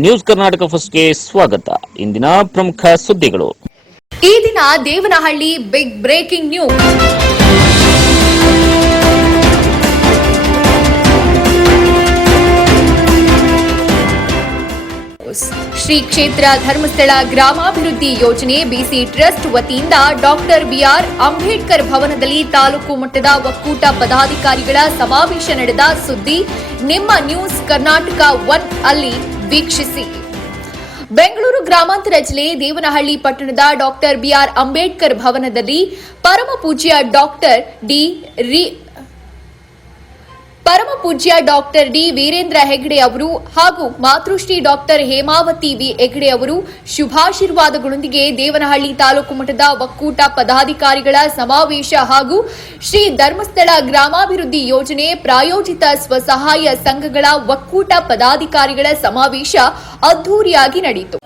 News Karnataka ಫಸ್ಟ್ಗೆ ಸ್ವಾಗತ. ಇಂದಿನ ಪ್ರಮುಖ ಸುದ್ದಿಗಳು. ಈ ದಿನ Devanahalli big breaking news Shri ಕ್ಷೇತ್ರ ಧರ್ಮಸ್ಥಳ ಗ್ರಾಮಾಭಿವೃದ್ಧಿ ಯೋಜನೆ ಬಿಸಿ ಟ್ರಸ್ಟ್ ವತಿಯಿಂದ ಡಾಕ್ಟರ್ ಬಿಆರ್ ಅಂಬೇಡ್ಕರ್ ಭವನದಲ್ಲಿ ತಾಲೂಕು ಮಟ್ಟದ ಒಕ್ಕೂಟ ಪದಾಧಿಕಾರಿಗಳ ಸಮಾವೇಶ ನಡೆದ ಸುದ್ದಿ ನಿಮ್ಮ ನ್ಯೂಸ್ ಕರ್ನಾಟಕ ಒನ್ ಅಲ್ಲಿ ವೀಕ್ಷಿಸಿ. ಬೆಂಗಳೂರು ಗ್ರಾಮಾಂತರ ಜಿಲ್ಲೆ ದೇವನಹಳ್ಳಿ ಪಟ್ಟಣದ ಡಾಕ್ಟರ್ ಬಿಆರ್ ಅಂಬೇಡ್ಕರ್ ಭವನದಲ್ಲಿ ಪರಮ ಪೂಜ್ಯ ಡಾಕ್ಟರ್ ಡಿ ಪರಮ ಪೂಜ್ಯ ಡಾಕ್ಟರ್ ಡಿ ವೀರೇಂದ್ರ ಹೆಗ್ಡೆ ಅವರು ಹಾಗೂ ಮಾತೃಶ್ರೀ ಡಾಕ್ಟರ್ ಹೇಮಾವತಿ ವಿ ಹೆಗ್ಡೆ ಅವರು ಶುಭಾಶೀರ್ವಾದಗಳೊಂದಿಗೆ ದೇವನಹಳ್ಳಿ ತಾಲೂಕು ಮಠದ ಒಕ್ಕೂಟ ಪದಾಧಿಕಾರಿಗಳ ಸಮಾವೇಶ ಹಾಗೂ ಶ್ರೀ ಧರ್ಮಸ್ಥಳ ಗ್ರಾಮಾಭಿವೃದ್ಧಿ ಯೋಜನೆ ಪ್ರಾಯೋಜಿತ ಸ್ವಸಹಾಯ ಸಂಘಗಳ ಒಕ್ಕೂಟ ಪದಾಧಿಕಾರಿಗಳ ಸಮಾವೇಶ ಅದ್ದೂರಿಯಾಗಿ ನಡೆಯಿತು.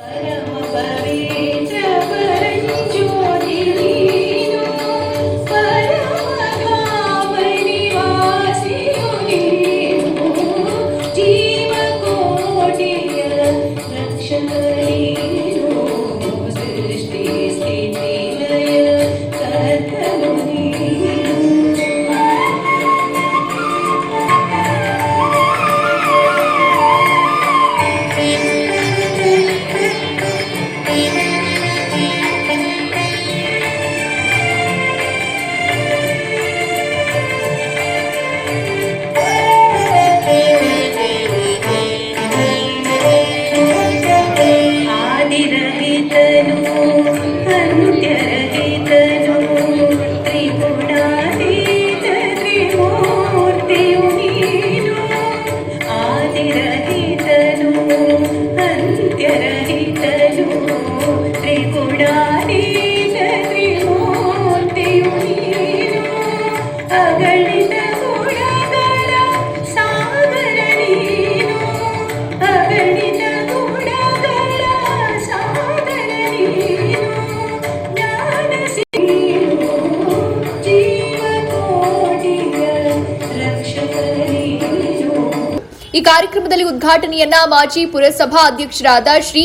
ಕಾರ್ಯಕ್ರಮದಲ್ಲಿ ಉದ್ಘಾಟನೆಯನ್ನ ಮಾಜಿ ಪುರಸಭಾ ಅಧ್ಯಕ್ಷರಾದ ಶ್ರೀ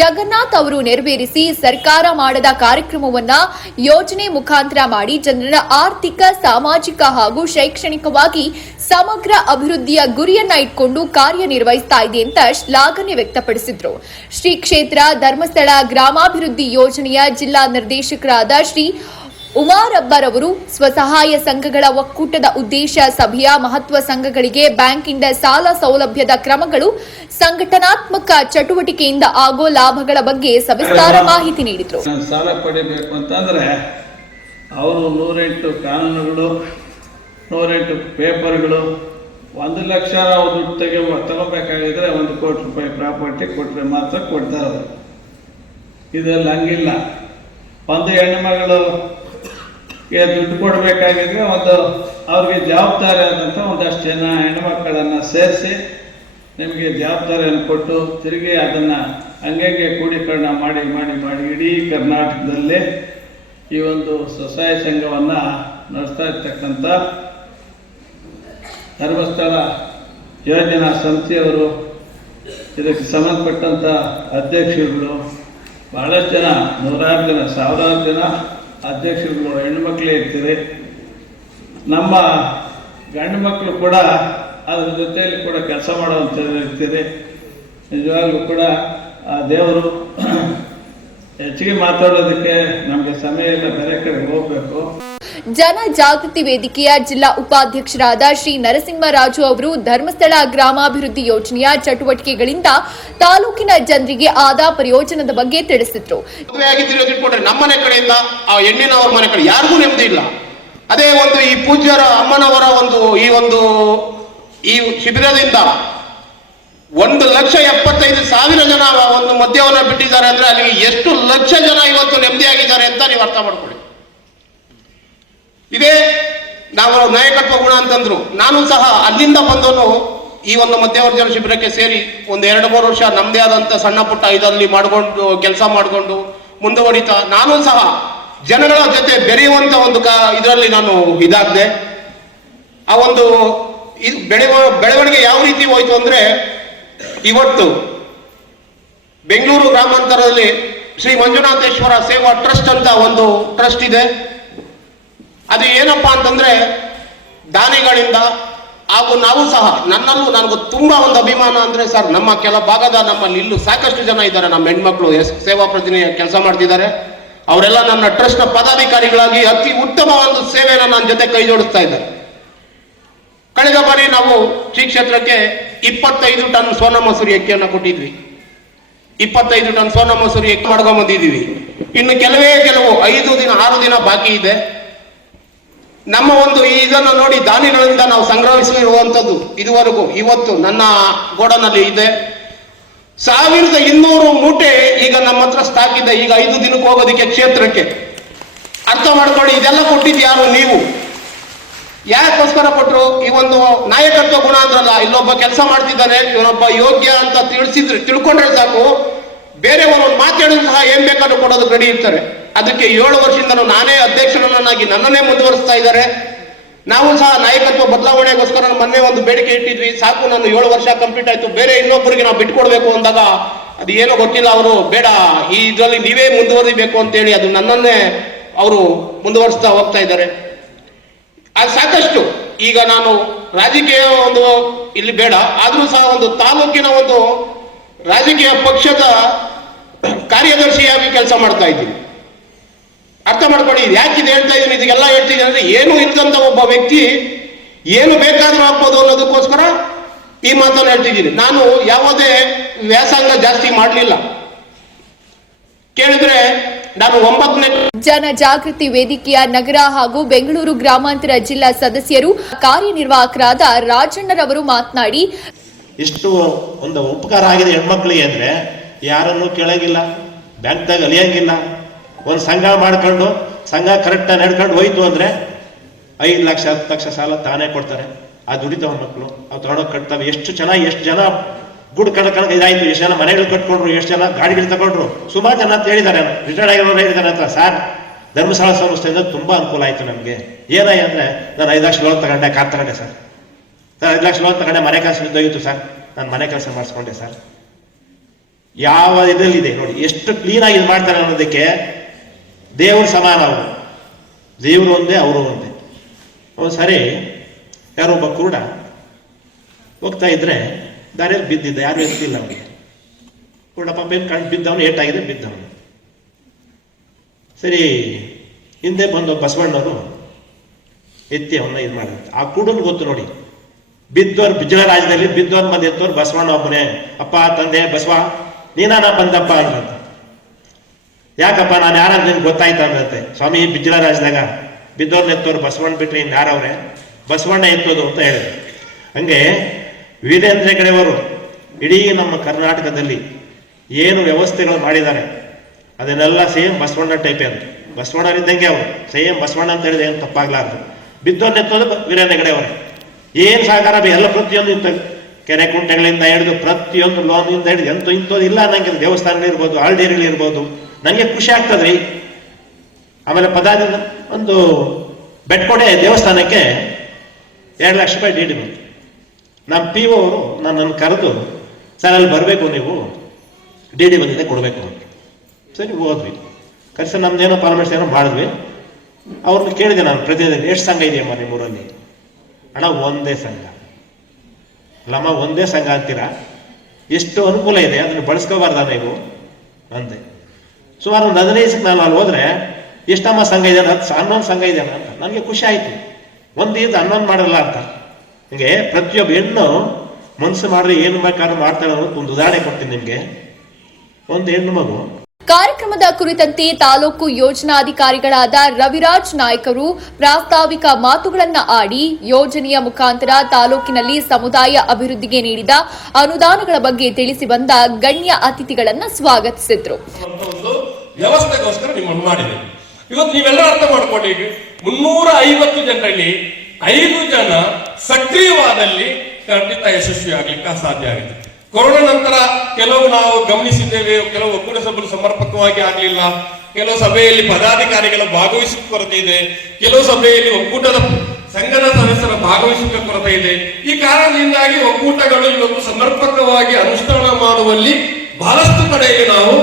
ಜಗನ್ನಾಥ್ ಅವರು ನೆರವೇರಿಸಿ ಸರ್ಕಾರ ಮಾಡದ ಕಾರ್ಯಕ್ರಮವನ್ನ ಯೋಜನೆ ಮುಖಾಂತರ ಮಾಡಿ ಜನರ ಆರ್ಥಿಕ, ಸಾಮಾಜಿಕ ಹಾಗೂ ಶೈಕ್ಷಣಿಕವಾಗಿ ಸಮಗ್ರ ಅಭಿವೃದ್ಧಿಯ ಗುರಿಯನ್ನ ಇಟ್ಕೊಂಡು ಕಾರ್ಯನಿರ್ವಹಿಸ್ತಾ ಇದೆ ಅಂತ ಶ್ಲಾಘನೆ ವ್ಯಕ್ತಪಡಿಸಿದ್ರು. ಶ್ರೀ ಕ್ಷೇತ್ರ ಧರ್ಮಸ್ಥಳ ಗ್ರಾಮಾಭಿವೃದ್ಧಿ ಯೋಜನೆಯ ಜಿಲ್ಲಾ ನಿರ್ದೇಶಕರಾದ ಶ್ರೀ ಉಮಾರ್ ಅಬ್ಬರ್ ಅವರು ಸ್ವಸಹಾಯ ಸಂಘಗಳ ಒಕ್ಕೂಟದ ಉದ್ದೇಶ ಸಭೆಯ ಮಹತ್ವ ಸಂಘಗಳಿಗೆ ಬ್ಯಾಂಕಿಂದ ಸಾಲ ಸೌಲಭ್ಯದ ಕ್ರಮಗಳು ಸಂಘಟನಾತ್ಮಕ ಚಟುವಟಿಕೆಯಿಂದ ಆಗೋ ಲಾಭಗಳ ಬಗ್ಗೆ ಸವಿಸ್ತಾರ ಮಾಹಿತಿ ನೀಡಿದರು. ಸಾಲ ಪಡೆಯಬೇಕು ಅಂತಂದ್ರೆ ಅವರು ನೂರೆಂಟು ಕಾನೂನುಗಳು, ನೂರೆಂಟು ಪೇಪರ್ಗಳು, ಒಂದು ಲಕ್ಷ ದುಡ್ಡು ತೆಗೆ ತಗೋಬೇಕಾಗಿದ್ರೆ ಒಂದು ಕೋಟಿ ರೂಪಾಯಿ ಪ್ರಾಪರ್ಟಿ ಕೊಟ್ಟರೆ ಮಾತ್ರ ಕೊಡ್ತಾರೆ ಅವರು. ಇದರಲ್ಲಿ ಹಂಗಿಲ್ಲ. ಒಂದು ಹೆಣ್ಣುಮಗಳು ಗೆ ದುಡ್ಡು ಕೊಡಬೇಕಾಗಿದ್ರೆ ಒಂದು ಅವ್ರಿಗೆ ಜವಾಬ್ದಾರಿ ಆದಂಥ ಒಂದಷ್ಟು ಜನ ಹೆಣ್ಮಕ್ಕಳನ್ನು ಸೇರಿಸಿ ನಿಮಗೆ ಜವಾಬ್ದಾರಿಯನ್ನು ಕೊಟ್ಟು ತಿರುಗಿ ಅದನ್ನು ಹಂಗೆ ಕ್ರೋಢೀಕರಣ ಮಾಡಿ ಮಾಡಿ ಮಾಡಿ ಇಡೀ ಕರ್ನಾಟಕದಲ್ಲಿ ಈ ಒಂದು ಸ್ವಸಹಾಯ ಸಂಘವನ್ನು ನಡೆಸ್ತಾ ಇರ್ತಕ್ಕಂಥ ಧರ್ಮಸ್ಥಳ ಯೋಜನಾ ಸಂಸ್ಥೆಯವರು ಇದಕ್ಕೆ ಸಂಬಂಧಪಟ್ಟಂಥ ಅಧ್ಯಕ್ಷರುಗಳು ಭಾಳಷ್ಟು ಜನ, ನೂರಾರು ಜನ, ಸಾವಿರಾರು ಜನ ಅಧ್ಯಕ್ಷರುಗಳು ಹೆಣ್ಮಕ್ಳೇ ಇರ್ತೀರಿ. ನಮ್ಮ ಗಂಡು ಮಕ್ಕಳು ಕೂಡ ಅದರ ಜೊತೆಯಲ್ಲಿ ಕೂಡ ಕೆಲಸ ಮಾಡುವಂಥದ್ದು ಇರ್ತೀರಿ. ನಿಜವಾಗ್ಲೂ ಕೂಡ ಆ ದೇವರು ಹೆಚ್ಚಿಗೆ ಮಾತಾಡೋದಕ್ಕೆ ನಮಗೆ ಸಮಯ ಎಲ್ಲ ಬೇರೆ ಕಡೆ ಹೋಗಬೇಕು. ಜನ ಜಾಗೃತಿ ವೇದಿಕೆಯ ಜಿಲ್ಲಾ ಉಪಾಧ್ಯಕ್ಷರಾದ ಶ್ರೀ ನರಸಿಂಹರಾಜು ಅವರು ಧರ್ಮಸ್ಥಳ ಗ್ರಾಮಾಭಿವೃದ್ಧಿ ಯೋಜನೆಯ ಚಟುವಟಿಕೆಗಳಿಂದ ತಾಲೂಕಿನ ಜನರಿಗೆ ಆದ ಪ್ರಯೋಜನದ ಬಗ್ಗೆ ತಿಳಿಸಿದ್ರು. ನಮ್ಮನೆ ಕಡೆಯಿಂದ ಆ ಹೆಣ್ಣಿನವ್ರ ಮನೆ ಕಡೆ ಯಾರಿಗೂ ನೆಮ್ಮದಿ ಇಲ್ಲ. ಅದೇ ಒಂದು ಈ ಪೂಜ್ಯರ ಅಮ್ಮನವರ ಒಂದು ಈ ಒಂದು ಈ ಶಿಬಿರದಿಂದ ಒಂದು ಲಕ್ಷ ಎಪ್ಪತ್ತೈದು ಸಾವಿರ ಜನ ಒಂದು ಮದ್ಯವನ್ನ ಬಿಟ್ಟಿದ್ದಾರೆ ಅಂದ್ರೆ ಅಲ್ಲಿ ಎಷ್ಟು ಲಕ್ಷ ಜನ ಇವತ್ತು ನೆಮ್ಮದಿಯಾಗಿದ್ದಾರೆ ಅಂತ ನೀವು ಅರ್ಥ ಮಾಡ್ಕೊಳ್ಳಿ. ಇದೇ. ನಾವು ನಾಯಕತ್ವ ಗುಣ ಅಂತಂದ್ರು. ನಾನು ಸಹ ಅಲ್ಲಿಂದ ಬಂದವನು ಈ ಒಂದು ಮಧ್ಯವರ್ಜನ ಶಿಬಿರಕ್ಕೆ ಸೇರಿ ಒಂದು ಎರಡು ಮೂರು ವರ್ಷ ನಮ್ಮದೇ ಆದಂತ ಸಣ್ಣ ಪುಟ್ಟ ಇದರಲ್ಲಿ ಮಾಡಿಕೊಂಡು, ಕೆಲಸ ಮಾಡಿಕೊಂಡು ಮುಂದುವರಿತಾ ನಾನು ಸಹ ಜನಗಳ ಜೊತೆ ಬೆರೆಯುವಂತ ಒಂದು ಕ ಇದರಲ್ಲಿ ನಾನು ಇದಾಗಿದೆ. ಆ ಒಂದು ಇದು ಬೆಳೆವ ಬೆಳವಣಿಗೆ ಯಾವ ರೀತಿ ಹೋಯ್ತು ಅಂದ್ರೆ ಇವತ್ತು ಬೆಂಗಳೂರು ಗ್ರಾಮಾಂತರದಲ್ಲಿ ಶ್ರೀ ಮಂಜುನಾಥೇಶ್ವರ ಸೇವಾ ಟ್ರಸ್ಟ್ ಅಂತ ಒಂದು ಟ್ರಸ್ಟ್ ಇದೆ. ಅದು ಏನಪ್ಪಾ ಅಂತಂದ್ರೆ ದಾನಿಗಳಿಂದ, ಹಾಗೂ ನಾವು ಸಹ, ನನ್ನಲ್ಲೂ ನನಗೂ ತುಂಬಾ ಒಂದು ಅಭಿಮಾನ ಅಂದ್ರೆ ಸರ್, ನಮ್ಮ ಕೆಲ ಭಾಗದ ನಮ್ಮಲ್ಲಿ ಇಲ್ಲೂ ಸಾಕಷ್ಟು ಜನ ಇದ್ದಾರೆ. ನಮ್ಮ ಹೆಣ್ಮಕ್ಳು ಸೇವಾ ಪ್ರತಿನಿಧಿ ಕೆಲಸ ಮಾಡ್ತಿದ್ದಾರೆ. ಅವರೆಲ್ಲ ನನ್ನ ಟ್ರಸ್ಟ್ನ ಪದಾಧಿಕಾರಿಗಳಾಗಿ ಅತಿ ಉತ್ತಮ ಒಂದು ಸೇವೆಯನ್ನು ನನ್ನ ಜೊತೆ ಕೈ ಜೋಡಿಸ್ತಾ ಇದ್ದಾರೆ. ಕಳೆದ ಬಾರಿ ನಾವು ಶ್ರೀ ಕ್ಷೇತ್ರಕ್ಕೆ ಇಪ್ಪತ್ತೈದು ಟನ್ ಸೋನಾ ಮಸೂರಿ ಅಕ್ಕಿಯನ್ನು ಕೊಟ್ಟಿದ್ವಿ. ಇಪ್ಪತ್ತೈದು ಟನ್ ಸೋನಾ ಮಸೂರಿ ಅಕ್ಕಿ ಮಾಡ್ಕೊಂಡ್ ಬಂದಿದ್ದೀವಿ. ಇನ್ನು ಕೆಲವೇ ಕೆಲವು ಐದು ದಿನ, ಆರು ದಿನ ಬಾಕಿ ಇದೆ. ನಮ್ಮ ಒಂದು ಇದನ್ನು ನೋಡಿ ದಾನಿಗಳಿಂದ ನಾವು ಸಂಗ್ರಹಿಸಿರುವಂಥದ್ದು ಇದುವರೆಗೂ, ಇವತ್ತು ನನ್ನ ಗೋಡನಲ್ಲಿ ಇದೆ. ಸಾವಿರದ ಇನ್ನೂರು ಮೂಟೆ ಈಗ ನಮ್ಮ ಹತ್ರ ಸ್ಟಾಕ್ ಇದೆ. ಈಗ ಐದು ದಿನಕ್ಕೆ ಹೋಗೋದಕ್ಕೆ ಕ್ಷೇತ್ರಕ್ಕೆ. ಅರ್ಥ ಮಾಡ್ಕೊಳ್ಳಿ, ಇದೆಲ್ಲ ಕೊಟ್ಟಿದ್ದು ಯಾರು ನೀವು? ಯಾಕೋಸ್ಕರ ಕೊಟ್ಟರು ಈ ಒಂದು ನಾಯಕತ್ವ ಗುಣ ಅಂದ್ರಲ್ಲ, ಇಲ್ಲೊಬ್ಬ ಕೆಲಸ ಮಾಡ್ತಿದ್ದಾನೆ, ಇವನೊಬ್ಬ ಯೋಗ್ಯ ಅಂತ ತಿಳಿಸಿದ್ರೆ, ತಿಳ್ಕೊಂಡ್ರೆ ಸಾಕು. ಬೇರೆ ಒಂದು ಮಾತಾಡಿದ್ರು ಸಹ ಏನ್ ಬೇಕಾದ್ರೂ ಕೊಡೋದು ರೆಡಿ ಇರ್ತಾರೆ. ಅದಕ್ಕೆ ಏಳು ವರ್ಷದಿಂದ ನಾನೇ ಅಧ್ಯಕ್ಷರನ್ನಾಗಿ ನನ್ನನ್ನೇ ಮುಂದುವರಿಸ್ತಾ ಇದ್ದಾರೆ. ನಾವು ಸಹ ನಾಯಕತ್ವ ಬದಲಾವಣೆಗೋಸ್ಕರ ಮೊನ್ನೆ ಒಂದು ಬೇಡಿಕೆ ಇಟ್ಟಿದ್ವಿ. ಸಾಕು, ನಾನು ಏಳು ವರ್ಷ ಕಂಪ್ಲೀಟ್ ಆಯ್ತು. ಬೇರೆ ಇನ್ನೊಬ್ಬರಿಗೆ ನಾವು ಬಿಟ್ಕೊಡ್ಬೇಕು ಅಂದಾಗ ಅದು ಏನೋ ಗೊತ್ತಿಲ್ಲ, ಅವರು ಬೇಡ, ಈ ಇದರಲ್ಲಿ ನೀವೇ ಮುಂದುವರಿಬೇಕು ಅಂತೇಳಿ ಅದು ನನ್ನನ್ನೇ ಅವರು ಮುಂದುವರಿಸ್ತಾ ಹೋಗ್ತಾ ಇದ್ದಾರೆ. ಅದು ಸಾಕಷ್ಟು. ಈಗ ನಾನು ರಾಜಕೀಯ ಒಂದು ಇಲ್ಲಿ ಬೇಡ, ಆದರೂ ಸಹ ಒಂದು ತಾಲೂಕಿನ ಒಂದು ರಾಜಕೀಯ ಪಕ್ಷದ ಕಾರ್ಯದರ್ಶಿಯಾಗಿ ಕೆಲಸ ಮಾಡ್ತಾ ಇದ್ದೀನಿ. ಅರ್ಥ ಮಾಡ್ಕೊಳ್ಳಿ ಇದು ಯಾಕೆ ಇದು ಹೇಳ್ತಾ ಇದ್ದೀನಿ? ಇದಕ್ಕೆಲ್ಲ ಹೇಳ್ತಿದ್ದೀನಿ ಅಂದ್ರೆ ಏನು ಇಲ್ಲದಂತ ಒಬ್ಬ ವ್ಯಕ್ತಿ ಏನು ಬೇಕಾದ್ರೂ ಆಗ್ಬೋದು ಅನ್ನೋದಕ್ಕೋಸ್ಕರ ಈ ಮಾತನ್ನು ಹೇಳ್ತಿದ್ದೀನಿ. ನಾನು ಯಾವುದೇ ವ್ಯಾಸಂಗ ಜಾಸ್ತಿ ಮಾಡಲಿಲ್ಲ. ಕೇಳಿದ್ರೆ ನಾನು ಒಂಬತ್ತನೇ ಜನಜಾಗೃತಿ ವೇದಿಕೆಯ ನಗರ ಹಾಗೂ ಬೆಂಗಳೂರು ಗ್ರಾಮಾಂತರ ಜಿಲ್ಲಾ ಸದಸ್ಯರು ಕಾರ್ಯನಿರ್ವಾಹಕರಾದ ರಾಜಣ್ಣರವರು ಮಾತನಾಡಿ ಇಷ್ಟು ಒಂದು ಉಪಕಾರ ಆಗಿದೆ ಹೆಣ್ಮಕ್ಳಿಗೆ ಅಂದ್ರೆ ಯಾರನ್ನು ಕೇಳಂಗಿಲ್ಲ ಬ್ಯಾಂಕ್ದಾಗ ಅಲಿಯಂಗಿಲ್ಲ. ಒಂದು ಸಂಘ ಮಾಡ್ಕೊಂಡು, ಸಂಘ ಕರೆಕ್ಟಾಗಿ ನಡ್ಕೊಂಡು ಹೋಯ್ತು ಅಂದ್ರೆ ಐದು ಲಕ್ಷ, ಹತ್ತು ಲಕ್ಷ ಸಾಲ ತಾನೇ ಕೊಡ್ತಾರೆ. ಆ ದುಡಿತವ ಮಕ್ಕಳು ಅವು ತಗೊಂಡೋಗಿ ಕಟ್ತವೆ. ಎಷ್ಟು ಚೆನ್ನಾಗಿ ಎಷ್ಟು ಜನ ಗುಡ್ ಕಣ್ಕಣಕ್ ಇದಾಯ್ತು. ಎಷ್ಟು ಜನ ಮನೆಗಳು ಕಟ್ಕೊಂಡ್ರು, ಎಷ್ಟು ಜನ ಗಾಡಿಗಳು ತಗೊಂಡ್ರು. ಸುಮಾರು ಜನ ಅಂತ ಹೇಳಿದ್ದಾರೆ ರಿಟೈರ್ಡ್ ಆಗಿರೋರು ಹೇಳಿದ್ದಾರೆ ಅಂತ. ಸರ್, ಧರ್ಮಸ್ಥಳ ಸಂಸ್ಥೆಯಿಂದ ತುಂಬಾ ಅನುಕೂಲ ಆಯ್ತು ನಮಗೆ. ಏನಾಯಿ ಅಂದ್ರೆ, ನಾನು ಐದು ಲಕ್ಷ ಲೋನ್ ತಗೊಂಡೆ, ಕಾರ್ ತಗೊಂಡೆ ಸರ್. ನಾನು ಐದು ಲಕ್ಷ ಲೋನ್ ತಗೊಂಡೆ, ಮನೆ ಕೆಲಸ ಇದ್ದೋಗಿತ್ತು ಸರ್. ನಾನು ಮನೆ ಕೆಲಸ ಮಾಡಿಸ್ಕೊಂಡೆ ಸರ್. ಯಾವ ಇದರಲ್ಲಿದೆ ನೋಡಿ, ಎಷ್ಟು ಕ್ಲೀನ್ ಆಗಿ ಇದು ಮಾಡ್ತಾರೆ ಅನ್ನೋದಕ್ಕೆ ದೇವ್ರ ಸಮಾನ ಅವರು ದೇವರು ಒಂದೇ, ಅವರು ಒಂದೇ. ಒಂದು ಸರಿ, ಯಾರೋ ಒಬ್ಬ ಕುರುಡ ಹೋಗ್ತಾ ಇದ್ರೆ ದಾರಿಯಲ್ಲಿ ಬಿದ್ದಿದ್ದ, ಯಾರು ಎತ್ತಿಲ್ಲ ಅವನಿಗೆ. ಕುರುಡ ಪಾಪ ಏನು ಕಣ್ ಬಿದ್ದವನು, ಏಟಾಗಿದೆ, ಬಿದ್ದವನು. ಸರಿ, ಹಿಂದೆ ಬಂದು ಬಸವಣ್ಣವರು ಎತ್ತಿ ಅವನ್ನ ಇದು ಮಾಡಿದ್ರು ಆ ಕುರುಡನ್ ಗೊತ್ತು ನೋಡಿ, ಬಿದ್ದೋರ್ ಬಿಜಯ ರಾಜ್ಯದಲ್ಲಿ, ಬಿದ್ದೋರ್ ಮಧ್ಯೆ ಎತ್ತೋರ್ ಬಸವಣ್ಣ ಒಬ್ಬನೇ. ಅಪ್ಪ, ತಂದೆ, ಬಸವ ನೀನಾನ ಬಂದಪ್ಪ ಅಂದ್ರಂತ. ಯಾಕಪ್ಪ, ನಾನು ಯಾರಾದ್ರು ನಿನ್ಗೆ ಗೊತ್ತಾಯ್ತು ಅಂದಂತೆ ಸ್ವಾಮಿ ಬಿಜ್ಜಳ ರಾಜ್ಯದಾಗ ಬಿದ್ದೋರ್ನ ಎತ್ತೋರು ಬಸವಣ್ಣ ಬಿಟ್ರಿ, ಇನ್ನು ಯಾರವ್ರೆ? ಬಸವಣ್ಣ ಎತ್ತೋದು ಅಂತ ಹೇಳಿದ್ರು. ಹಂಗೆ ವೀರೇಂದ್ರ ಕಡೆಯವರು ಇಡೀ ನಮ್ಮ ಕರ್ನಾಟಕದಲ್ಲಿ ಏನು ವ್ಯವಸ್ಥೆಗಳು ಮಾಡಿದ್ದಾರೆ, ಅದನ್ನೆಲ್ಲ ಸೇಮ್ ಬಸವಣ್ಣ ಟೈಪೇ ಅಂತ. ಬಸವಣ್ಣರಿದ್ದಂಗೆ ಅವರು. ಸೇಮ್ ಬಸವಣ್ಣ ಅಂತ ಹೇಳಿದ್ರೆ ಏನು ತಪ್ಪಾಗ್ಲಾರ್ದು. ಬಿದ್ದೋರ್ನ ಎತ್ತೋದು ವೀರೇಂದ್ರ ಕಡೆಯವರು ಏನು ಸಹಕಾರ ಎಲ್ಲ ಪ್ರತಿಯೊಂದು ಇಂಥ ಕೆರೆ ಕುಂಟೆಗಳಿಂದ ಹಿಡಿದು ಪ್ರತಿಯೊಂದು ಲೋನಿಂದ ಹಿಡಿದು ಎಂತೂ ಇಂಥದ್ದು ಇಲ್ಲ ನಂಗೆ ದೇವಸ್ಥಾನಗಳಿರ್ಬೋದು ಆಲ್ಡೇರಿಗಳಿರ್ಬೋದು ನನಗೆ ಖುಷಿ ಆಗ್ತದ್ರಿ. ಆಮೇಲೆ ಪದಾರ್ಥ ಒಂದು ಬೆಟ್ಕೋಟೆ ದೇವಸ್ಥಾನಕ್ಕೆ ಎರಡು ಲಕ್ಷ ರೂಪಾಯಿ ಡಿ ಬಂತು. ನಮ್ಮ ಪಿ ಒ ಅವರು ನನ್ನನ್ನು ಕರೆದು, ಸರ್, ಅಲ್ಲಿ ಬರಬೇಕು ನೀವು. ಡಿ ಡಿ ಬಂದಿದೆ, ಕೊಡಬೇಕು ಅಂತ. ಸರಿ, ಹೋದ್ವಿ. ಕರೆಸ ನಮ್ದೇನೋ ಪಾರ್ಮೆಂಟ್ಸ್ ಏನೋ ಮಾಡಿದ್ವಿ. ಅವ್ರನ್ನ ಕೇಳಿದೆ ನಾನು ಪ್ರತಿನಿಧಿ ಎಷ್ಟು ಸಂಘ ಇದೆಯಮ್ಮ ನಿಮ್ಮೂರಲ್ಲಿ? ಅಣ್ಣ, ಒಂದೇ ಸಂಘ. ಅಲ್ಲಮ್ಮ, ಒಂದೇ ಸಂಘ ಅಂತೀರಾ? ಎಷ್ಟು ಅನುಕೂಲ ಇದೆ, ಅದನ್ನು ಬಳಸ್ಕೋಬಾರ್ದ ನೀವು? ಅಂದೆ. ಸುಮಾರು ಒಂದು ಹದಿನೈದು ನಾನು ಅಲ್ಲಿ ಹೋದ್ರೆ ಎಷ್ಟಮ್ಮ ಸಂಘ ಇದೆ ಹತ್ತು ಹನ್ನೊಂದು ಸಂಘ ಇದೆ ಅಂತ. ನನಗೆ ಖುಷಿ ಆಯಿತು. ಒಂದು ಇದು ಹನ್ನೊಂದು ಮಾಡಲ್ಲ ಅಂತ. ಹಿಂಗೆ ಪ್ರತಿಯೊಬ್ಬ ಹೆಣ್ಣು ಮನಸ್ಸು ಮಾಡಿದ್ರೆ ಏನು ಬೇಕಾದ್ರೂ ಮಾಡ್ತಾಳೆ ಒಂದು ಉದಾಹರಣೆ ಕೊಡ್ತೀನಿ ನಿಮಗೆ. ಒಂದು ಹೆಣ್ಣು ಮಗು ಕಾರ್ಯಕ್ರಮದ ಕುರಿತಂತೆ ತಾಲೂಕು ಯೋಜನಾಧಿಕಾರಿಗಳಾದ ರವಿರಾಜ್ ನಾಯ್ಕರು ಪ್ರಾಸ್ತಾವಿಕ ಮಾತುಗಳನ್ನು ಆಡಿ ಯೋಜನೆಯ ಮುಖಾಂತರ ತಾಲೂಕಿನಲ್ಲಿ ಸಮುದಾಯ ಅಭಿವೃದ್ಧಿಗೆ ನೀಡಿದ ಅನುದಾನಗಳ ಬಗ್ಗೆ ತಿಳಿಸಿ ಬಂದ ಗಣ್ಯ ಅತಿಥಿಗಳನ್ನು ಸ್ವಾಗತಿಸಿದ್ರು. ಐದು ಜನ ಸಕ್ರಿಯವಾದಲ್ಲಿ ಖಂಡಿತ ಯಶಸ್ವಿ ಆಗ್ಲಿಕ್ಕೆ ಸಾಧ್ಯ ಆಗಿದೆ. ಕೊರೋನಾ ನಂತರ ಕೆಲವು ನಾವು ಗಮನಿಸಿದ್ದೇವೆ, ಕೆಲವು ಒಕ್ಕೂಟ ಸಭೆಗಳು ಸಮರ್ಪಕವಾಗಿ ಆಗಲಿಲ್ಲ, ಕೆಲವು ಸಭೆಯಲ್ಲಿ ಪದಾಧಿಕಾರಿಗಳ ಭಾಗವಹಿಸುವ ಕೊರತೆ ಇದೆ, ಕೆಲವು ಸಭೆಯಲ್ಲಿ ಒಕ್ಕೂಟದ ಸಂಘದ ಸದಸ್ಯರ ಭಾಗವಹಿಸುವ ಕೊರತೆ ಇದೆ. ಈ ಕಾರಣದಿಂದಾಗಿ ಒಕ್ಕೂಟಗಳು ಇವತ್ತು ಸಮರ್ಪಕವಾಗಿ ಅನುಷ್ಠಾನ ಮಾಡುವಲ್ಲಿ ಬಹಳಷ್ಟು ಕಡೆಗೆ ನಾವು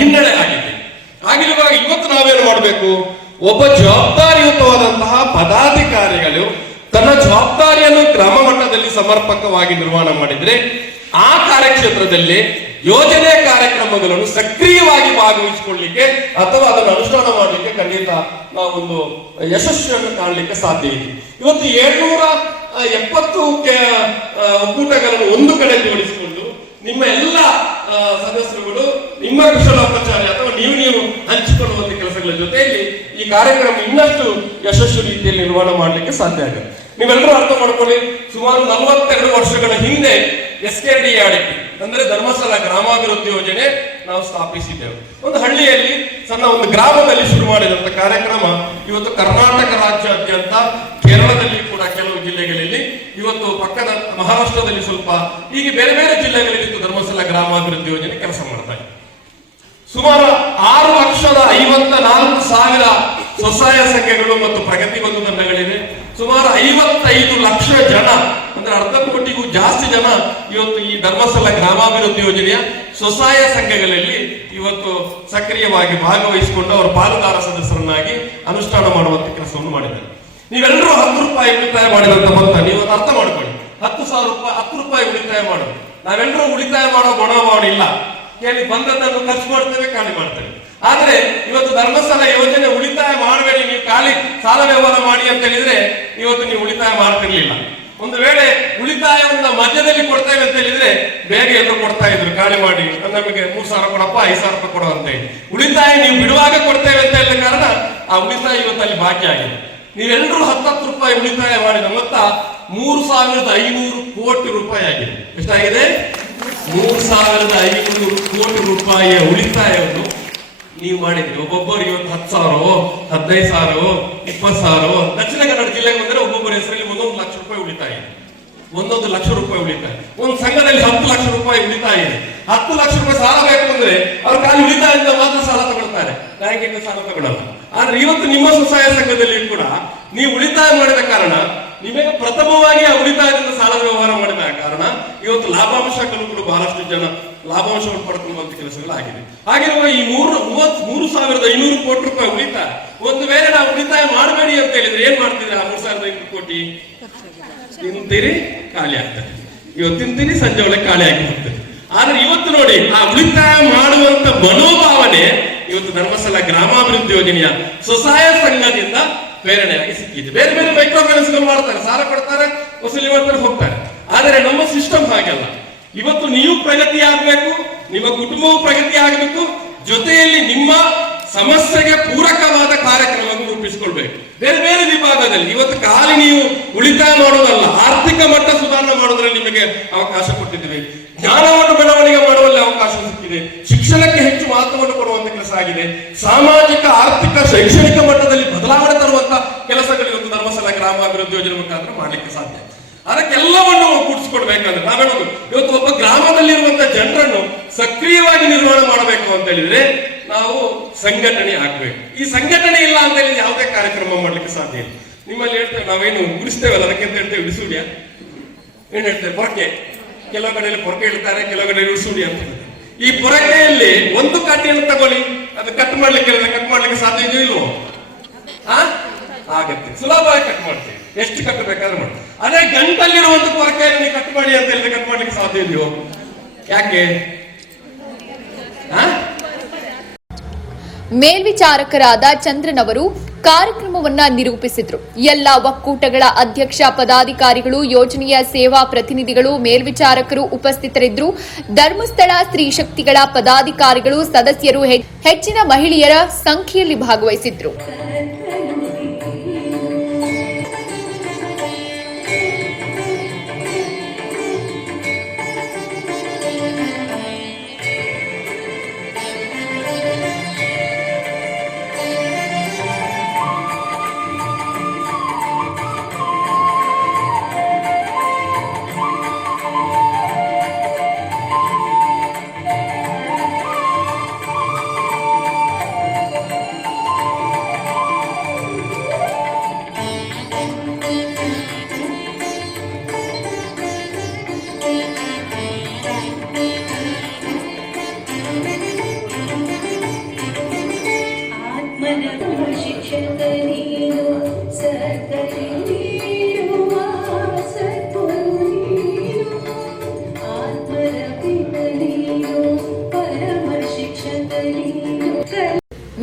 ಹಿನ್ನಡೆ ಆಗಿದೆ ಆಗಿರುವಾಗ ಇವತ್ತು ನಾವೇನು ಮಾಡಬೇಕು? ಒಬ್ಬ ಜವಾಬ್ದಾರಿಯುತವಾದಂತಹ ಪದಾಧಿಕಾರಿಗಳು ತನ್ನ ಜವಾಬ್ದಾರಿಯನ್ನು ಗ್ರಾಮ ಮಟ್ಟದಲ್ಲಿ ಸಮರ್ಪಕವಾಗಿ ನಿರ್ವಹಣೆ ಮಾಡಿದ್ರೆ ಆ ಕಾರ್ಯಕ್ಷೇತ್ರದಲ್ಲಿ ಯೋಜನೆ ಕಾರ್ಯಕ್ರಮಗಳನ್ನು ಸಕ್ರಿಯವಾಗಿ ಭಾಗವಹಿಸಿಕೊಳ್ಳಿಕ್ಕೆ ಅಥವಾ ಅದನ್ನು ಅನುಷ್ಠಾನ ಮಾಡಲಿಕ್ಕೆ ಖಂಡಿತ ನಾವೊಂದು ಯಶಸ್ವಿಯನ್ನು ಕಾಣಲಿಕ್ಕೆ ಸಾಧ್ಯ ಇದೆ. ಇವತ್ತು ಏಳ್ನೂರ ಎಪ್ಪತ್ತು ಒಕ್ಕೂಟಗಳನ್ನು ಒಂದು ಕಡೆ ಜೋಡಿಸಿಕೊಂಡು ನಿಮ್ಮ ಎಲ್ಲ ಸದಸ್ಯರುಗಳು, ನಿಮ್ಮ ಕುಶಲೋಪಚಾರ ಅಥವಾ ನೀವು ನೀವು ಹಂಚಿಕೊಳ್ಳುವಂತ ಕೆಲಸಗಳ ಜೊತೆಯಲ್ಲಿ ಈ ಕಾರ್ಯಕ್ರಮ ಇನ್ನಷ್ಟು ಯಶಸ್ವಿ ರೀತಿಯಲ್ಲಿ ನಿರ್ವಹಣೆ ಮಾಡಲಿಕ್ಕೆ ಸಾಧ್ಯ ಆಗುತ್ತೆ. ನೀವೆಲ್ಲರೂ ಅರ್ಥ ಮಾಡ್ಕೊಳ್ಳಿ, ಸುಮಾರು ನಲವತ್ತೆರಡು ವರ್ಷಗಳ ಹಿಂದೆ ಎಸ್ ಕೆ ಡಿ ಆಡಿಪಿ ಅಂದ್ರೆ ಧರ್ಮಸ್ಥಳ ಗ್ರಾಮಾಭಿವೃದ್ಧಿ ಯೋಜನೆ ನಾವು ಸ್ಥಾಪಿಸಿದ್ದೇವೆ. ಒಂದು ಹಳ್ಳಿಯಲ್ಲಿ ಸಣ್ಣ ಒಂದು ಗ್ರಾಮದಲ್ಲಿ ಶುರು ಮಾಡಿದಂತ ಕಾರ್ಯಕ್ರಮ ಇವತ್ತು ಕರ್ನಾಟಕ ರಾಜ್ಯಾದ್ಯಂತ ಕೇರಳದಲ್ಲಿ ಕೂಡ ಕೆಲವು ಜಿಲ್ಲೆಗಳಲ್ಲಿ ಇವತ್ತು ಪಕ್ಕದ ಮಹಾರಾಷ್ಟ್ರದಲ್ಲಿ ಸ್ವಲ್ಪ ಹೀಗೆ ಬೇರೆ ಬೇರೆ ಜಿಲ್ಲೆಗಳಲ್ಲಿ ಧರ್ಮಸ್ಥಳ ಗ್ರಾಮಾಭಿವೃದ್ಧಿ ಯೋಜನೆ ಕೆಲಸ ಮಾಡ್ತಾ ಇದೆ ಸುಮಾರು ಆರು ಲಕ್ಷದ ಐವತ್ತ ನಾಲ್ಕು ಸಾವಿರ ಸ್ವಸಹಾಯ ಸಂಖ್ಯೆಗಳು ಮತ್ತು ಪ್ರಗತಿ ಬಂಧು ತಂಡಗಳಿವೆ ಸುಮಾರು ಐವತ್ತೈದು ಲಕ್ಷ ಜನ, ಅಂದ್ರೆ ಅರ್ಧ ಕೋಟಿಗೂ ಜಾಸ್ತಿ ಜನ ಇವತ್ತು ಈ ಧರ್ಮಸ್ಥಳ ಗ್ರಾಮಾಭಿವೃದ್ಧಿ ಯೋಜನೆಯ ಸ್ವಸಹಾಯ ಸಂಘಗಳಲ್ಲಿ ಇವತ್ತು ಸಕ್ರಿಯವಾಗಿ ಭಾಗವಹಿಸಿಕೊಂಡು ಅವರ ಪಾಲುದಾರ ಸದಸ್ಯರನ್ನಾಗಿ ಅನುಷ್ಠಾನ ಮಾಡುವಂತ ಕೆಲಸವನ್ನು ಮಾಡಿದ್ದಾರೆ. ನೀವೆಲ್ಲರೂ ಹತ್ತು ರೂಪಾಯಿ ಉಳಿತಾಯ ಮಾಡಿದಂತ ಮೊತ್ತ ನೀವು ಅರ್ಥ ಮಾಡ್ಕೊಳ್ಳಿ. ಹತ್ತು ಸಾವಿರ ರೂಪಾಯಿ, ಹತ್ತು ರೂಪಾಯಿ ಉಳಿತಾಯ ಮಾಡೋದು ನಾವೆಲ್ಲರೂ ಉಳಿತಾಯ ಮಾಡೋ ಮನೋಭಾವನೆ ಇಲ್ಲ. ಕೇಳಿ ಬಂದದ್ದನ್ನು ಖರ್ಚು ಮಾಡ್ತೇವೆ, ಖಾಲಿ ಮಾಡ್ತೇವೆ. ಆದ್ರೆ ಇವತ್ತು ಧರ್ಮಸ್ಥಳ ಯೋಜನೆ ಉಳಿತಾಯ ಮಾಡಬೇಡಿ, ನೀವು ಖಾಲಿ ಸಾಲ ವ್ಯವಹಾರ ಮಾಡಿ ಅಂತ ಹೇಳಿದ್ರೆ ಇವತ್ತು ನೀವು ಉಳಿತಾಯ ಮಾಡ್ತಿರ್ಲಿಲ್ಲ. ಒಂದು ವೇಳೆ ಉಳಿತಾಯವನ್ನ ಮಧ್ಯದಲ್ಲಿ ಕೊಡ್ತೇವೆ ಅಂತ ಹೇಳಿದ್ರೆ ಬೇಗ ಎಲ್ಲರೂ ಕೊಡ್ತಾ ಇದ್ರು, ಖಾಲಿ ಮಾಡಿ. ನಮಗೆ ಮೂರ್ ಸಾವಿರ ಕೊಡಪ್ಪ, ಐದು ಸಾವಿರ ರೂಪಾಯಿ ಕೊಡು ಅಂತ ಹೇಳಿ. ಉಳಿತಾಯ ನೀವು ಬಿಡುವಾಗ ಕೊಡ್ತೇವೆ ಅಂತ ಹೇಳಿದ ಕಾರಣ ಆ ಉಳಿತಾಯ ಇವತ್ತು ಅಲ್ಲಿ ಬಾಕಿ ಆಗಿದೆ. ನೀವೆಲ್ಲರೂ ಹತ್ತತ್ತು ರೂಪಾಯಿ ಉಳಿತಾಯ ಮಾಡಿದ ಮೊತ್ತ ಮೂರು ಸಾವಿರದ ಐನೂರು ಕೋಟಿ ರೂಪಾಯಿ ಆಗಿದೆ. ಎಷ್ಟಾಗಿದೆ? ಮೂರು ಸಾವಿರದ ಐನೂರು ಕೋಟಿ ರೂಪಾಯಿಯ ಉಳಿತಾಯವನ್ನು ನೀವು ಮಾಡಿದ್ರಿ ಒಬ್ಬೊಬ್ಬರು ಇವತ್ತು ಹತ್ತು ಸಾವಿರ ಹದಿನೈದು ಸಾವಿರ ಇಪ್ಪತ್ತು ಸಾವಿರ ದಕ್ಷಿಣ ಕನ್ನಡ ಜಿಲ್ಲೆಗೆ ಬಂದರೆ ಒಬ್ಬೊಬ್ಬರ ಹೆಸರಲ್ಲಿ ಒಂದೊಂದು ಲಕ್ಷ ರೂಪಾಯಿ ಉಳಿತಾಯ ಒಂದೊಂದು ಲಕ್ಷ ರೂಪಾಯಿ ಉಳಿತಾಯ ಒಂದು ಸಂಘದಲ್ಲಿ ಹತ್ತು ಲಕ್ಷ ರೂಪಾಯಿ ಉಳಿತಾಯ ಇದೆ. ಹತ್ತು ಲಕ್ಷ ರೂಪಾಯಿ ಸಾಲ ಬೇಕು ಅಂದ್ರೆ ಅವ್ರು ಖಾಲಿ ಉಳಿತಾಯದಿಂದ ಮಾತ್ರ ಸಾಲ ತಗೊಳ್ತಾರೆ. ಬ್ಯಾಂಕಿಂದ ಸಾಲ ತಗೊಳ್ಳಲ್ಲ ಆದ್ರೆ ಇವತ್ತು ನಿಮ್ಮ ಸ್ವಸಹಾಯ ಸಂಘದಲ್ಲಿ ಕೂಡ ನೀವು ಉಳಿತಾಯ ಮಾಡಿದ ಕಾರಣ ನಿಮಗೆ ಪ್ರಥಮವಾಗಿ ಆ ಉಳಿತಾಯದಿಂದ ಸಾಲ ವ್ಯವಹಾರ ಮಾಡಿದ ಕಾರಣ ಇವತ್ತು ಲಾಭಾಂಶಗಳು ಕೂಡ ಬಹಳಷ್ಟು ಜನ ಲಾಭಾಂಶವನ್ನು ಪಡ್ಕೊಳ್ಳುವಂತ ಕೆಲಸಗಳಾಗಿದೆ ಹಾಗಿರುವ ಈ ಮೂರು ಮೂವತ್ ಮೂರು ಸಾವಿರದ ಐನೂರು ಕೋಟಿ ರೂಪಾಯಿ ಉಳಿತಾಯ, ಒಂದು ವೇಳೆ ನಾವು ಉಳಿತಾಯ ಮಾಡಬೇಡಿ ಅಂತ ಹೇಳಿದ್ರೆ ಏನ್ ಮಾಡ್ತಿದ್ರೆ ಆ ಮೂರು ಸಾವಿರದ ಐನೂರು ಕೋಟಿ? ತಿಂತೀರಿ, ಖಾಲಿ ಆಗ್ತದೆ. ಇವತ್ತು ತಿಂತೀರಿ ಸಂಜೆ ಒಳಗೆ ಖಾಲಿ ಆಗಿ ಹೋಗ್ತದೆ. ಆದ್ರೆ ಇವತ್ತು ನೋಡಿ, ಆ ಉಳಿತಾಯ ಮಾಡುವಂತ ಮನೋಭಾವನೆ ಇವತ್ತು ಧರ್ಮಸ್ಥಳ ಗ್ರಾಮಾಭಿವೃದ್ಧಿ ಯೋಜನೆಯ ಸ್ವಸಹಾಯ ಸಂಘದಿಂದ ಪ್ರೇರಣೆಯಾಗಿ ಸಿಕ್ಕಿದೆ. ಬೇರೆ ಬೇರೆ ಮೈಕ್ರೋ ಫೈನಾನ್ಸ್ಗಳು ಮಾಡ್ತಾರೆ, ಸಾಲ ಕೊಡ್ತಾರೆ ವಸೂಲಿ ಮಾಡ್ತಾರೆ ಹೋಗ್ತಾರೆ. ಆದರೆ ನಮ್ಮ ಸಿಸ್ಟಮ್ ಹಾಗಲ್ಲ. ಇವತ್ತು ನೀವು ಪ್ರಗತಿ ಆಗ್ಬೇಕು, ನಿಮ್ಮ ಕುಟುಂಬವು ಪ್ರಗತಿ ಆಗಬೇಕು, ಜೊತೆಯಲ್ಲಿ ನಿಮ್ಮ ಸಮಸ್ಯೆಗೆ ಪೂರಕವಾದ ಕಾರ್ಯಕ್ರಮವನ್ನು ರೂಪಿಸಿಕೊಳ್ಬೇಕು. ಬೇರೆ ಬೇರೆ ವಿಭಾಗದಲ್ಲಿ ಇವತ್ತು ಖಾಲಿ ನೀವು ಉಳಿತಾಯ ಮಾಡೋದಲ್ಲ, ಆರ್ಥಿಕ ಮಟ್ಟ ಸುಧಾರಣೆ ಮಾಡೋದ್ರಲ್ಲಿ ನಿಮಗೆ ಅವಕಾಶ ಕೊಟ್ಟಿದ್ದೀವಿ. ಜ್ಞಾನವನ್ನು ಬೆಳವಣಿಗೆ ಮಾಡುವಲ್ಲಿ ಅವಕಾಶ ಸಿಕ್ಕಿದೆ ಶಿಕ್ಷಣಕ್ಕೆ ಹೆಚ್ಚು ಮಹತ್ವವನ್ನು ಕೊಡುವಂತ ಕೆಲಸ ಆಗಿದೆ ಸಾಮಾಜಿಕ ಆರ್ಥಿಕ ಶೈಕ್ಷಣಿಕ ಮಟ್ಟದಲ್ಲಿ ಬದಲಾವಣೆ ತರುವಂತ ಕೆಲಸಗಳು ಇವತ್ತು ಧರ್ಮಸ್ಥಳ ಗ್ರಾಮಾಭಿವೃದ್ಧಿ ಯೋಜನೆ ಮುಖಾಂತರ ಮಾಡ್ಲಿಕ್ಕೆ ಅದಕ್ಕೆಲ್ಲವನ್ನು ನಾವು ಹೇಳೋದು ಇವತ್ತು ಒಬ್ಬ ಗ್ರಾಮದಲ್ಲಿರುವಂತಹ ಜನರನ್ನು ಸಕ್ರಿಯವಾಗಿ ನಿರ್ವಹಣೆ ಮಾಡಬೇಕು ಅಂತ ಹೇಳಿದ್ರೆ ನಾವು ಸಂಘಟನೆ ಆಗ್ಬೇಕು. ಈ ಸಂಘಟನೆ ಇಲ್ಲ ಅಂತ ಹೇಳಿದ್ರೆ ಯಾವುದೇ ಕಾರ್ಯಕ್ರಮ ಮಾಡ್ಲಿಕ್ಕೆ ಸಾಧ್ಯ ಇಲ್ಲ. ನಿಮ್ಮಲ್ಲಿ ಹೇಳ್ತೇವೆ, ನಾವೇನು ಉಳಿಸ್ತೇವಲ್ಲ ಅದಕ್ಕೆ ಅಂತ ಹೇಳ್ತೇವೆ ಉಳಿಸುಡಿಯ ಏನ್ ಹೇಳ್ತೇವೆ? ಪೊರಕೆ. ಕೆಲವು ಕಡೆಯಲ್ಲಿ ಪೊರಕೆ ಹೇಳ್ತಾರೆ, ಕೆಲವು ಕಡೆ ಉಳಿಸುಡಿ ಅಂತ ಈ ಪೊರಕೆಯಲ್ಲಿ ಒಂದು ಕಾಟಿಯನ್ನು ತಗೊಳ್ಳಿ. ಅದು ಕಟ್ ಮಾಡ್ಲಿಕ್ಕೆ ಕಟ್ ಮಾಡ್ಲಿಕ್ಕೆ ಸಾಧ್ಯ ಇದೆಯೋ ಇಲ್ವೋ? ಆಗತ್ತೆ. ಸುಲಭವಾಗಿ ಕಟ್ ಮಾಡ್ತೀವಿ. ಎಷ್ಟು ಕಟ್ಟಬೇಕಾದ್ರೆ ಮಾಡಿ. ಅದೇ ಗಂಟಲ್ಲಿರುವಂತ ಕೊರಕೆಯನ್ನು ಕಟ್ ಮಾಡಿ ಅಂತ ಹೇಳಿದ್ರೆ ಕಟ್ ಮಾಡ್ಲಿಕ್ಕೆ ಸಾಧ್ಯ ಇದೆಯೋ ಯಾಕೆ? ಮೇಲ್ವಿಚಾರಕರಾದ ಚಂದ್ರನ್ ಅವರು ಕಾರ್ಯಕ್ರಮವನ್ನ ನಿರೂಪಿಸಿದ್ರು. ಎಲ್ಲ ಒಕ್ಕೂಟಗಳ ಅಧ್ಯಕ್ಷ ಪದಾಧಿಕಾರಿಗಳು, ಯೋಜನೆಯ ಸೇವಾ ಪ್ರತಿನಿಧಿಗಳು, ಮೇಲ್ವಿಚಾರಕರು ಉಪಸ್ಥಿತರಿದ್ದರು ಧರ್ಮಸ್ಥಳ ಸ್ತ್ರೀ ಶಕ್ತಿಗಳ ಪದಾಧಿಕಾರಿಗಳು, ಸದಸ್ಯರು ಹೆಚ್ಚಿನ ಮಹಿಳೆಯರ ಸಂಖ್ಯೆಯಲ್ಲಿ ಭಾಗವಹಿಸಿದ್ರು.